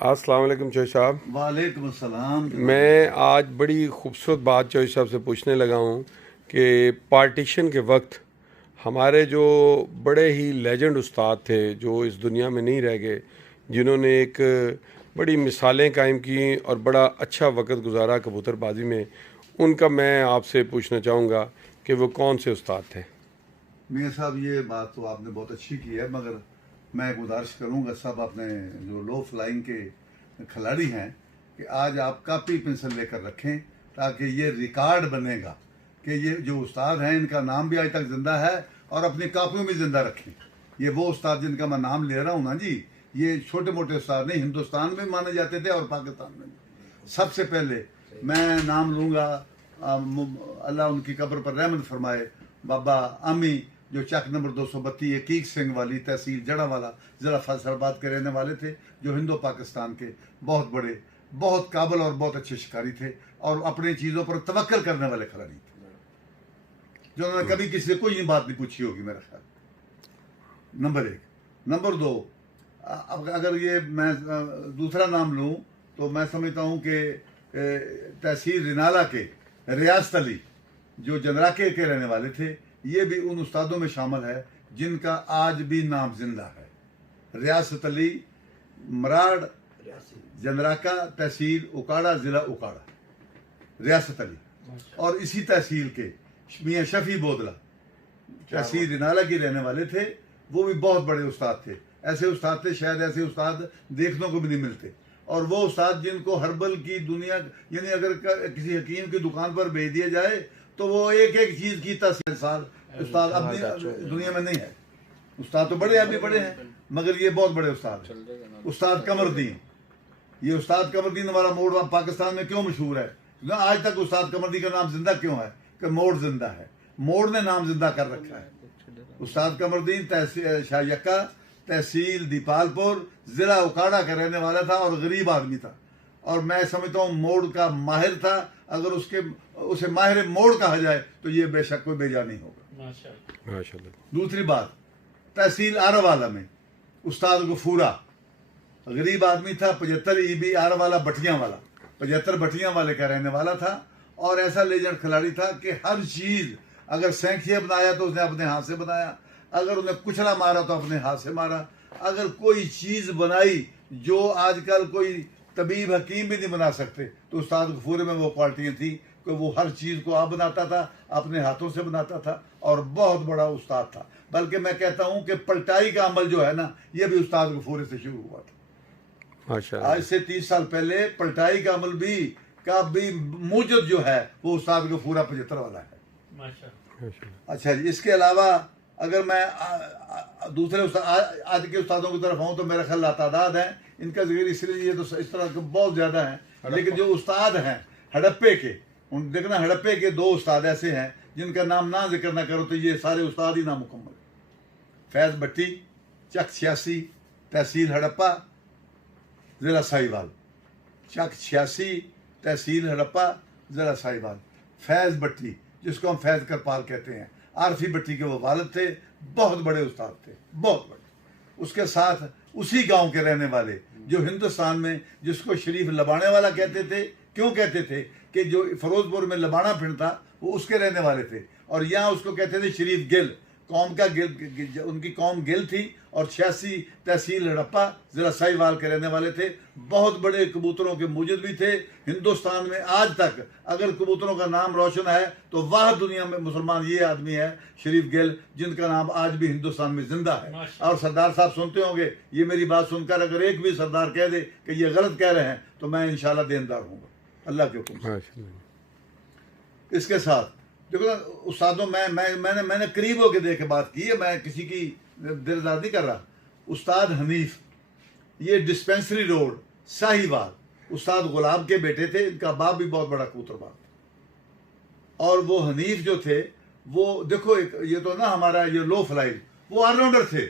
السلام علیکم چوہے صاحب. وعلیکم السلام. میں آج بڑی خوبصورت بات چوہے صاحب سے پوچھنے لگا ہوں کہ پارٹیشن کے وقت ہمارے جو بڑے ہی لیجنڈ استاد تھے جو اس دنیا میں نہیں رہ گئے، جنہوں نے ایک بڑی مثالیں قائم کی اور بڑا اچھا وقت گزارا کبوتر بازی میں، ان کا میں آپ سے پوچھنا چاہوں گا کہ وہ کون سے استاد تھے؟ میاں صاحب یہ بات تو آپ نے بہت اچھی کی ہے، مگر میں گزارش کروں گا سب اپنے جو لو فلائنگ کے کھلاڑی ہیں کہ آج آپ کاپی پنسل لے کر رکھیں تاکہ یہ ریکارڈ بنے گا کہ یہ جو استاد ہیں ان کا نام بھی آج تک زندہ ہے، اور اپنی کاپیوں میں زندہ رکھیں. یہ وہ استاد جن کا میں نام لے رہا ہوں نا جی، یہ چھوٹے موٹے استاد نہیں، ہندوستان میں مانے جاتے تھے اور پاکستان میں بھی. سب سے پہلے میں نام لوں گا، اللہ ان کی قبر پر رحمت فرمائے، بابا امی جو چک نمبر 232 عقیق سنگھ والی تحصیل جڑا والا ضلع فیصل آباد کے رہنے والے تھے، جو ہندو پاکستان کے بہت بڑے، بہت قابل اور بہت اچھے شکاری تھے اور اپنی چیزوں پر توکل کرنے والے کھلاڑی تھے، جو انہوں نے کبھی کسی سے کوئی بات نہیں پوچھی ہوگی میرا خیال. نمبر 1. نمبر 2، اگر یہ میں دوسرا نام لوں تو میں سمجھتا ہوں کہ تحصیل رینالہ کے ریاست علی جو جنراکے کے رہنے والے تھے، یہ بھی ان استادوں میں شامل ہے جن کا آج بھی نام زندہ ہے. ریاست علی، مراڑ، جنراکہ، تحصیل اکاڑا، ضلع اکاڑا، ریاست علی. اور اسی تحصیل کے میاں شفیع بودلہ تحصیل رینالہ کی رہنے والے تھے، وہ بھی بہت بڑے استاد تھے. ایسے استاد تھے، شاید ایسے استاد دیکھنے کو بھی نہیں ملتے. اور وہ استاد جن کو ہربل کی دنیا، یعنی اگر کسی حکیم کی دکان پر بھیج دیا جائے تو وہ ایک ایک چیز کی سال استاد اب دنیا میں نہیں ہے. استاد تو بڑے ابھی بڑے ہیں، مگر یہ بہت بڑے استاد ہیں. استاد قمر الدین، یہ استاد قمر الدین ہمارا موڑ پاکستان میں کیوں مشہور ہے؟ آج تک استاد قمر الدین کا نام زندہ کیوں ہے؟ کہ موڑ زندہ ہے، موڑ نے نام زندہ کر رکھا ہے. استاد قمر الدین شاہ یکا، تحصیل دیپال پور، ضلع اکاڑا کا رہنے والا تھا اور غریب آدمی تھا، اور میں سمجھتا ہوں موڑ کا ماہر تھا. اگر اسے ماہر موڑ کہا جائے تو یہ بے شک کوئی بیجا نہیں ہوگا. دوسری بات، تحصیل آراوالا میں استاد غفورہ، غریب آدمی تھا، 75 EB آراوالا بٹیاں والا، 75 بٹیاں والے کا رہنے والا تھا، اور ایسا لیجنڈ کھلاڑی تھا کہ ہر چیز، اگر سینکھیا بنایا تو اس نے اپنے ہاتھ سے بنایا، اگر انہیں کچلا مارا تو اپنے ہاتھ سے مارا، اگر کوئی چیز بنائی جو آج کل کوئی طبیب حکیم بھی نہیں بنا سکتے، تو استاد غفورے میں وہ کوالٹیاں تھیں کہ وہ ہر چیز کو آپ بناتا تھا، اپنے ہاتھوں سے بناتا تھا، اور بہت بڑا استاد تھا. بلکہ میں کہتا ہوں کہ پلٹائی کا عمل جو ہے نا، یہ بھی استاد غفورے سے شروع ہوا تھا. آج سے 30 سال پہلے پلٹائی کا عمل بھی کا بھی موجد جو ہے وہ استاد غفورہ 75 والا ہے. اچھا جی، اس کے علاوہ اگر میں دوسرے آج کے استادوں کی طرف آؤں تو میرا خیال تعداد ہیں، ان کا ذکر اس لیے تو اس طرح کے بہت زیادہ ہیں. لیکن جو استاد ہیں ہڑپے کے، دیکھنا ہڑپے کے 2 استاد ایسے ہیں جن کا نام نہ ذکر نہ کرو تو یہ سارے استاد ہی نامکمل. فیض بٹی، چک 86، تحصیل ہڑپا، ضلع ساہیوال. چک 86، تحصیل ہڑپا، ضلع ساہیوال. فیض بٹی، جس کو ہم فیض کرپال کہتے ہیں، عارفی بٹی کے وہ والد تھے، بہت بڑے استاد تھے، بہت بڑے. اس کے ساتھ اسی گاؤں کے رہنے والے جو ہندوستان میں جس کو شریف لبانے والا کہتے تھے، کیوں کہتے تھے؟ کہ جو فیروز پور میں لبانا پھنڈ تھا وہ اس کے رہنے والے تھے، اور یہاں اس کو کہتے تھے شریف گل، قوم کا گل، ان کی قوم گل تھی. اور 86 تحصیل ہڑپا، ضلع ساہیوال کے رہنے والے تھے. بہت بڑے کبوتروں کے موجد بھی تھے. ہندوستان میں آج تک اگر کبوتروں کا نام روشن ہے تو واحد دنیا میں مسلمان یہ آدمی ہے، شریف گل، جن کا نام آج بھی ہندوستان میں زندہ ہے. اور سردار صاحب سنتے ہوں گے، یہ میری بات سن کر اگر ایک بھی سردار کہہ دے کہ یہ غلط کہہ رہے ہیں تو میں انشاءاللہ دیندار ہوں گا اللہ کے حکم سے. اس کے ساتھ دیکھو نا استادوں، میں نے قریب ہو کے دیکھ کے بات کی ہے، میں کسی کی دلدار نہیں کر رہا. استاد حنیف، یہ ڈسپینسری روڈ ساہیوال، استاد غلام کے بیٹے تھے. ان کا باپ بھی بہت بڑا کبوتر باز تھا. اور وہ حنیف جو تھے وہ دیکھو، یہ تو نا ہمارا یہ لو فلائی، وہ آل راؤنڈر تھے.